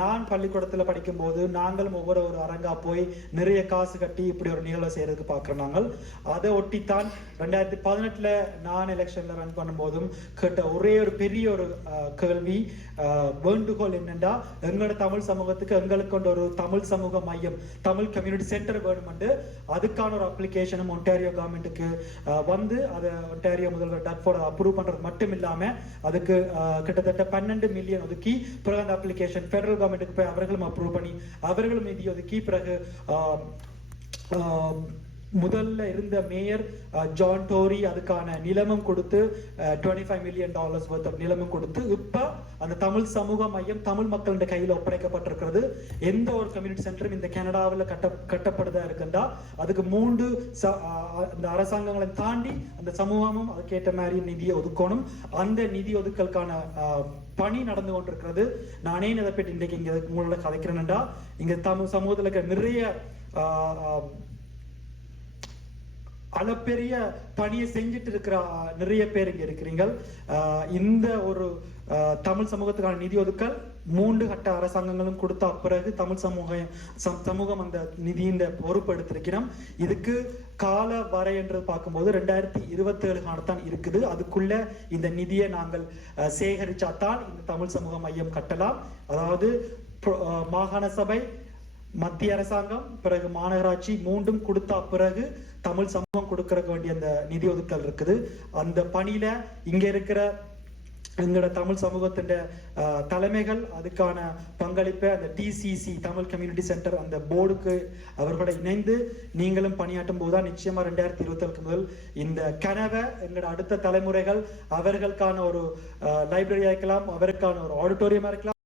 நான் பள்ளிக்கூடத்தில் படிக்கும் போது நாங்களும் ஒவ்வொரு அரங்கா போய் நிறைய காசு கட்டி இப்படி ஒரு நிகழ்வை செய்யறதுக்கு பார்க்குறோம். நாங்கள் அதை ஒட்டித்தான் 2018 நான் எலெக்ஷன்ல ரன் பண்ணும்போதும் கேட்ட ஒரே ஒரு பெரிய ஒரு கேள்வி, வேண்டுகோள் என்னென்றா, எங்களோட தமிழ் சமூகத்துக்கு எங்களுக்கு கொண்ட ஒரு தமிழ் சமூக மையம், தமிழ் கம்யூனிட்டி சென்டர் வேணுமென்று அதுக்கான ஒரு அப்ளிகேஷனும் ஒன்டாரியோ கவர்மெண்ட்டுக்கு வந்து அதை ஒன்டாரியோ முதல்வர் டட்ஃபோர்ட் அப்ரூவ் பண்றது மட்டும் இல்லாம அதுக்கு கிட்டத்தட்ட 12 மில்லியன் ஒதுக்கி பிறகு அந்த அப்ளிகேஷன் பெடரல் கவர்மெண்ட்டுக்கு போய் அவர்களும் அப்ரூவ் பண்ணி அவர்களும் நிதி ஒதுக்கி பிறகு முதல்ல இருந்த மேயர் ஜான் டோரி அதுக்கான நிலமும் கொடுத்து $25 மில்லியன் நிலமும் கொடுத்து இப்ப அந்த தமிழ் சமூக மையம் தமிழ் மக்களுடைய கையில ஒப்படைக்கப்பட்டிருக்கிறது. எந்த ஒரு கம்யூனிட்டி சென்டரும் இந்த கனடாவில் கட்டப்படுதா இருக்குண்டா அதுக்கு 3 இந்த அரசாங்கங்களை தாண்டி அந்த சமூகமும் அதுக்கேற்ற மாதிரி நிதியை ஒதுக்கணும். அந்த நிதி ஒதுக்கலுக்கான பணி நடந்து கொண்டிருக்கிறது. நானே இதை பற்றி இன்றைக்கு இங்க உங்களோட கதைக்கிறேன்டா, இங்க தமிழ் சமூகத்துல இருக்க நிறைய அளப்பெரிய பணியை செஞ்சுட்டு இருக்கிற நிறைய பேர் இங்க இருக்கிறீங்க. இந்த ஒரு தமிழ் சமூகத்துக்கான நிதி ஒதுக்கல் 3 கட்ட அரசாங்கங்களும் கொடுத்த பிறகு தமிழ் சமூகம் அந்த நிதியின் பொறுப்பு எடுத்திருக்கிறோம். இதுக்கு கால வரை என்று பார்க்கும்போது 2027 தான் இருக்குது. அதுக்குள்ள இந்த நிதியை நாங்கள் சேகரிச்சாத்தான் இந்த தமிழ் சமூக மையம் கட்டலாம். அதாவது மாகாண சபை, மத்திய அரசாங்கம், பிறகு மாநகராட்சி 3ம் கொடுத்த பிறகு தமிழ் சமூகம் கொடுக்கற வேண்டிய அந்த நிதி ஒதுக்கல் இருக்குது. அந்த பணியில இங்க இருக்கிற எங்களோட தமிழ் சமூகத்தின் தலைமைகள் அதுக்கான பங்களிப்பை அந்த டிசிசி தமிழ் கம்யூனிட்டி சென்டர் அந்த போர்டுக்கு அவர்களோட இணைந்து நீங்களும் பணியாற்றும் போதுதான் நிச்சயமா 2027 முதல் இந்த கனவை எங்களோட அடுத்த தலைமுறைகள் அவர்களுக்கான ஒரு லைப்ரரியா இருக்கலாம், அவருக்கான ஒரு ஆடிட்டோரியமா இருக்கலாம்.